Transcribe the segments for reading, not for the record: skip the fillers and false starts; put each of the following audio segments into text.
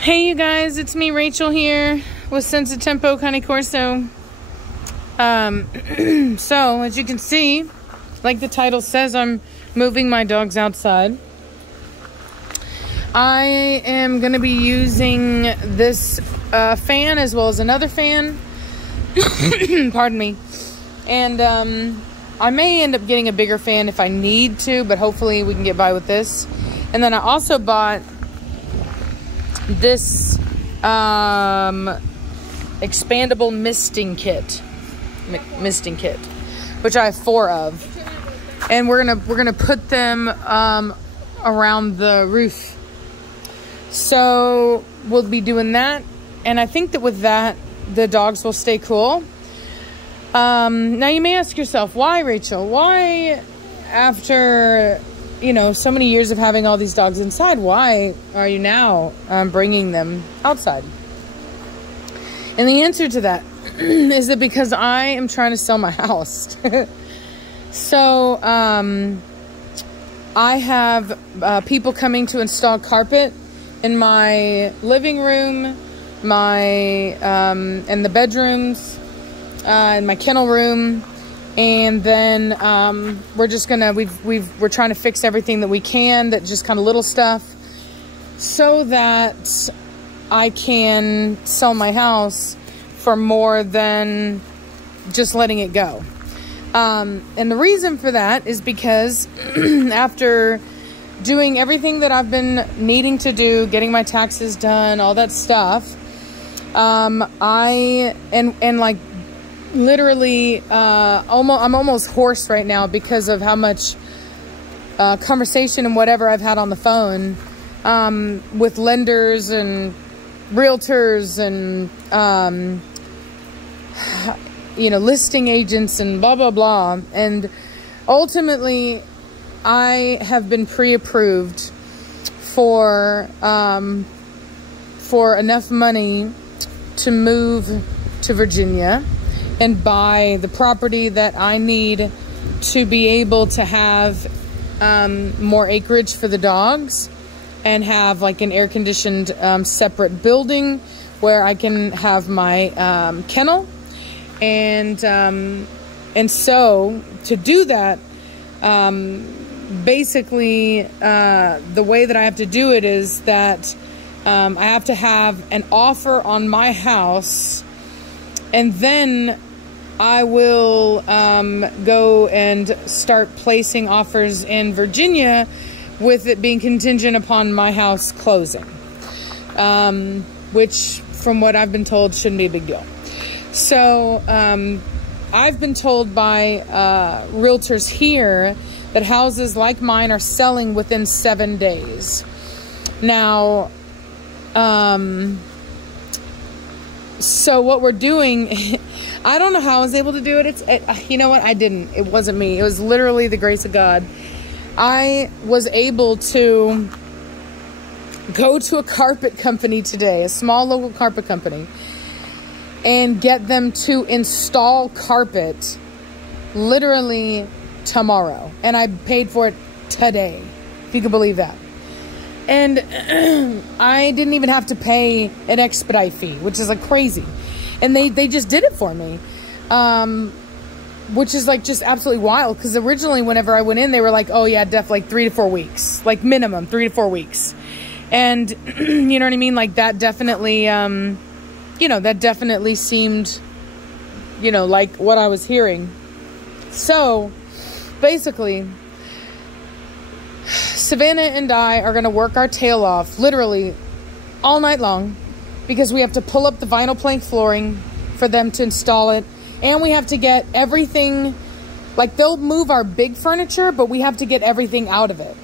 Hey you guys, it's me Rachel here with Senza Tempo Cane Corso. So as you can see, like the title says, I'm moving my dogs outside. I am going to be using this fan as well as another fan. Pardon me. And I may end up getting a bigger fan if I need to, but hopefully we can get by with this. And then I also bought this expandable misting kit, which I have 4 of, and we're gonna put them around the roof. So we'll be doing that, and I think that with that the dogs will stay cool. Now you may ask yourself, why, Rachel? Why, after so many years of having all these dogs inside, why are you now bringing them outside? And the answer to that is that because I am trying to sell my house. So I have people coming to install carpet in my living room, and the bedrooms, in my kennel room. And then we're just gonna we're trying to fix everything that we can, that just kind of little stuff, so that I can sell my house for more than just letting it go. And the reason for that is because after doing everything that I've been needing to do, getting my taxes done, all that stuff, literally, I'm almost hoarse right now because of how much conversation and whatever I've had on the phone with lenders and realtors and listing agents and blah blah blah. And ultimately, I have been pre-approved for enough money to move to Virginia and buy the property that I need to be able to have more acreage for the dogs, and have like an air-conditioned separate building where I can have my kennel. And so to do that, basically the way that I have to do it is that I have to have an offer on my house, and then I will go and start placing offers in Virginia, with it being contingent upon my house closing, which, from what I've been told, shouldn't be a big deal. So I've been told by realtors here that houses like mine are selling within 7 days. Now, so what we're doing, I don't know how I was able to do it. You know what? I didn't. It wasn't me. It was literally the grace of God. I was able to go to a carpet company today, a small local carpet company, and get them to install carpet literally tomorrow. And I paid for it today, if you can believe that. And I didn't even have to pay an expedite fee, which is like crazy. And they just did it for me, which is like just absolutely wild. Because originally, whenever I went in, they were like, oh yeah, definitely like 3 to 4 weeks, like minimum 3 to 4 weeks. And you know what I mean? Like that definitely, that definitely seemed, like what I was hearing. So basically, Savannah and I are going to work our tail off literally all night long, because we have to pull up the vinyl plank flooring for them to install it. And we have to get everything, like they'll move our big furniture, but we have to get everything out of it.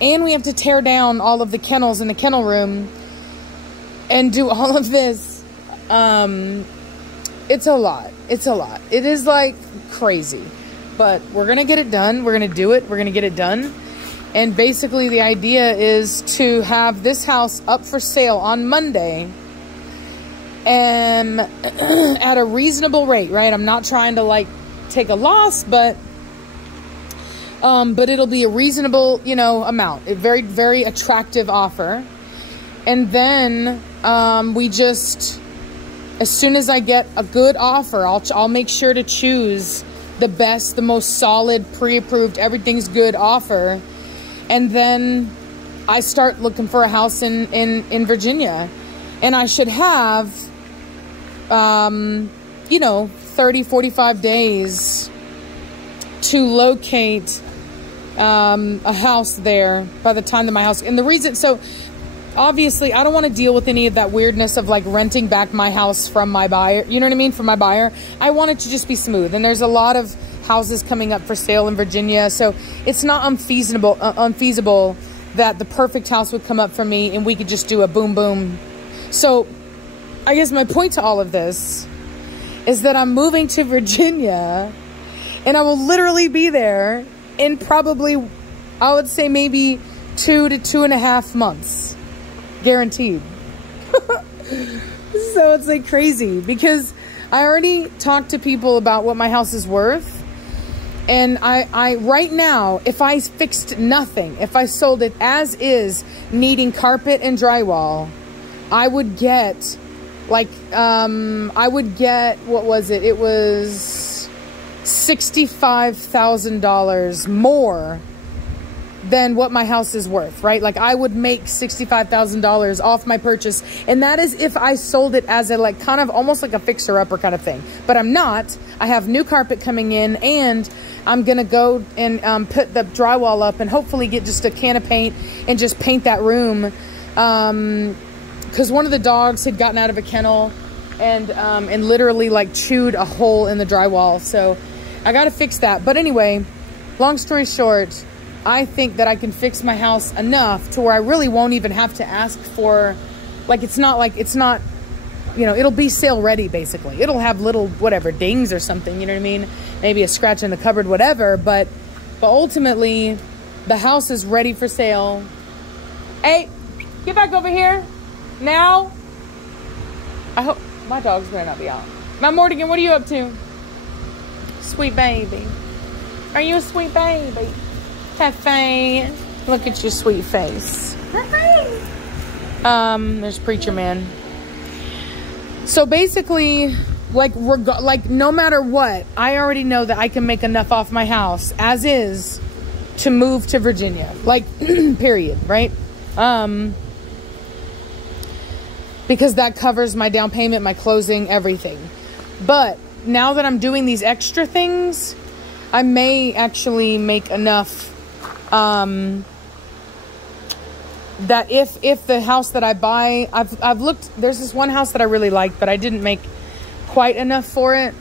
And we have to tear down all of the kennels in the kennel room and do all of this. It's a lot. It's a lot. It is like crazy, but we're going to get it done. We're going to do it. We're going to get it done. And basically the idea is to have this house up for sale on Monday, and at a reasonable rate, right? I'm not trying to like take a loss, but it'll be a reasonable, amount, a very, very attractive offer. And then we just, as soon as I get a good offer, I'll make sure to choose the best, the most solid, pre-approved, everything's good offer. And then I start looking for a house in Virginia. And I should have, 30, 45 days to locate a house there by the time that my house, and the reason, so obviously I don't want to deal with any of that weirdness of like renting back my house from my buyer, you know what I mean, from my buyer. I want it to just be smooth, and there's a lot of houses coming up for sale in Virginia, so it's not unfeasible that the perfect house would come up for me and we could just do a boom boom. So I guess my point to all of this is that I'm moving to Virginia, and I will literally be there in probably, I would say maybe 2 to 2.5 months, guaranteed. So it's like crazy, because I already talked to people about what my house is worth. And I right now, if I fixed nothing, if I sold it as is, needing carpet and drywall, I would get like, what was it? It was $65,000 more than what my house is worth, right? Like I would make $65,000 off my purchase. And that is if I sold it as a, like, kind of almost like a fixer-upper kind of thing. But I'm not. I have new carpet coming in, and I'm going to go and put the drywall up and hopefully get just a can of paint and just paint that room. Because one of the dogs had gotten out of a kennel and literally like chewed a hole in the drywall. So I got to fix that. But anyway, long story short, I think that I can fix my house enough to where I really won't even have to ask for, like, it's not, you know, it'll be sale ready basically. It'll have little, whatever, dings or something, you know what I mean? Maybe a scratch in the cupboard, whatever. But ultimately, the house is ready for sale. Hey, get back over here. Now, I hope my dogs better not be out. Now, Mortigan, what are you up to? Sweet baby. Are you a sweet baby? Pepe. Look at your sweet face. There's Preacher Man. So basically, like no matter what, I already know that I can make enough off my house as is to move to Virginia. Like, period, right? Because that covers my down payment, my closing, everything. But now that I'm doing these extra things, I may actually make enough that if the house that I buy, I've looked, there's this one house that I really like, but I didn't make quite enough for it.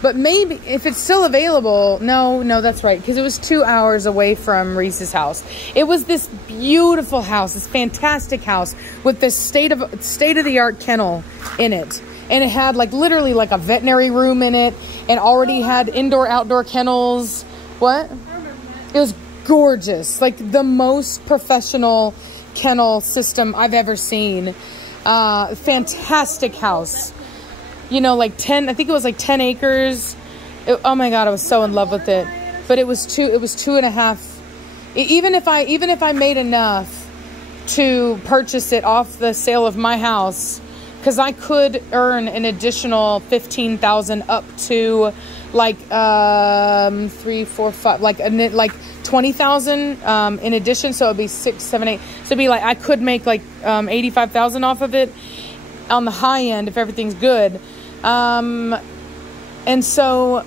But maybe if it's still available, no, that's right, because it was 2 hours away from Reese's house. It was this beautiful house, this fantastic house with this state-of-the-art kennel in it, and it had like literally like a veterinary room in it, and already had indoor-outdoor kennels. What? It was gorgeous, like the most professional kennel system I've ever seen. Fantastic house. You know, like 10, I think it was like 10 acres. Oh my God, I was so in love with it. But it was 2.5. Even if I made enough to purchase it off the sale of my house, because I could earn an additional $15,000 up to like 3, 4, 5, like 20,000 in addition. So it'd be 6, 7, 8. So it'd be like I could make like 85,000 off of it on the high end if everything's good. And so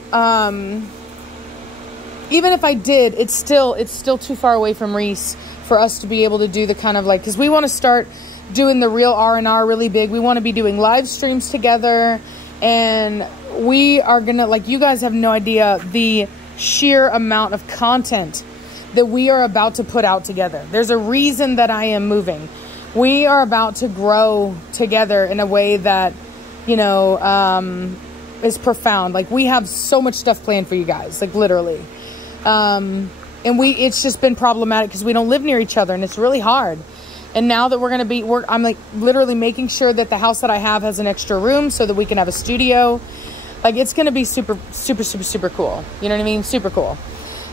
even if I did, it's still too far away from Reese for us to be able to do the kind of like, because we want to start doing the real R&R really big. We want to be doing live streams together, and we are gonna, like, you guys have no idea the sheer amount of content that we are about to put out together. There's a reason that I am moving. We are about to grow together in a way that, you know, is profound. Like, we have so much stuff planned for you guys, like literally. And it's just been problematic because we don't live near each other, and it's really hard. And now that we're going to be, I'm like literally making sure that the house that I have has an extra room so that we can have a studio. Like, it's going to be super, super, super, super cool. You know what I mean? Super cool.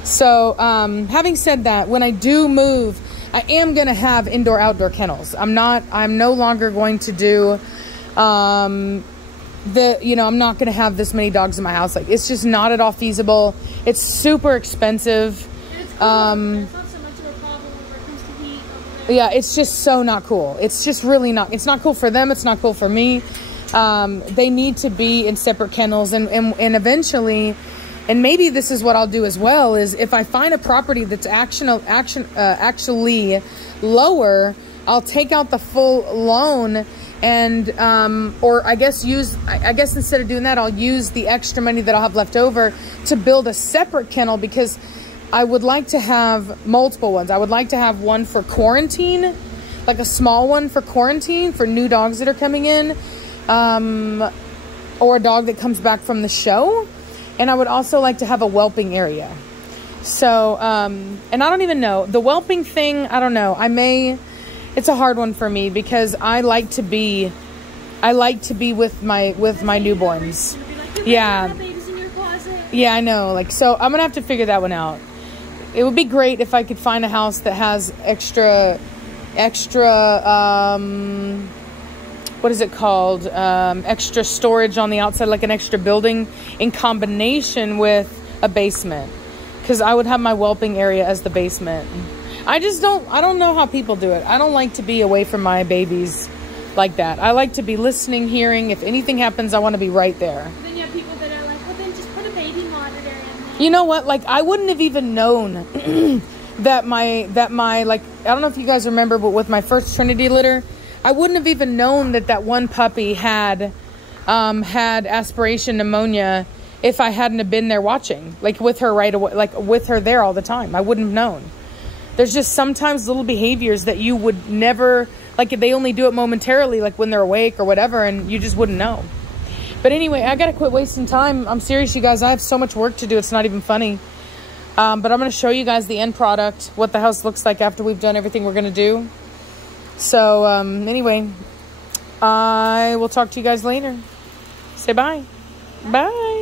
So, having said that, when I do move, I am going to have indoor outdoor kennels. I'm no longer going to do I'm not going to have this many dogs in my house. Like, it's just not at all feasible. It's super expensive. It's cool. It's not so much of a problem when it comes to heat over there. Yeah, it's just so not cool. It's just really not. It's not cool for them. It's not cool for me. They need to be in separate kennels, and eventually, and maybe this is what I'll do as well, is if I find a property that's actually lower, I'll take out the full loan and or I guess instead of doing that, I'll use the extra money that I'll have left over to build a separate kennel, because I would like to have multiple ones. I would like to have one for quarantine, like a small one for quarantine for new dogs that are coming in, or a dog that comes back from the show. And I would also like to have a whelping area. So, and I don't even know. The whelping thing, I don't know. It's a hard one for me, because I like to be with my newborns. Yeah. Yeah, I know. Like, so I'm going to have to figure that one out. It would be great if I could find a house that has extra, what is it called? Extra storage on the outside, like an extra building in combination with a basement. Because I would have my whelping area as the basement. I don't know how people do it. I don't like to be away from my babies like that. I like to be listening, hearing. If anything happens, I want to be right there. Then you have people that are like, well, then just put a baby monitor in there. You know what? Like, I wouldn't have even known that my, like, I don't know if you guys remember, but with my first Trinity litter, I wouldn't have even known that one puppy had aspiration pneumonia if I hadn't have been there watching, like with her right away, like with her there all the time. I wouldn't have known. There's just sometimes little behaviors that you would never, like, they only do it momentarily, like when they're awake or whatever, and you just wouldn't know. But anyway, I gotta quit wasting time. I'm serious, you guys. I have so much work to do. It's not even funny. But I'm gonna show you guys the end product, what the house looks like after we've done everything we're gonna do. So, anyway, I will talk to you guys later. Say bye. Bye.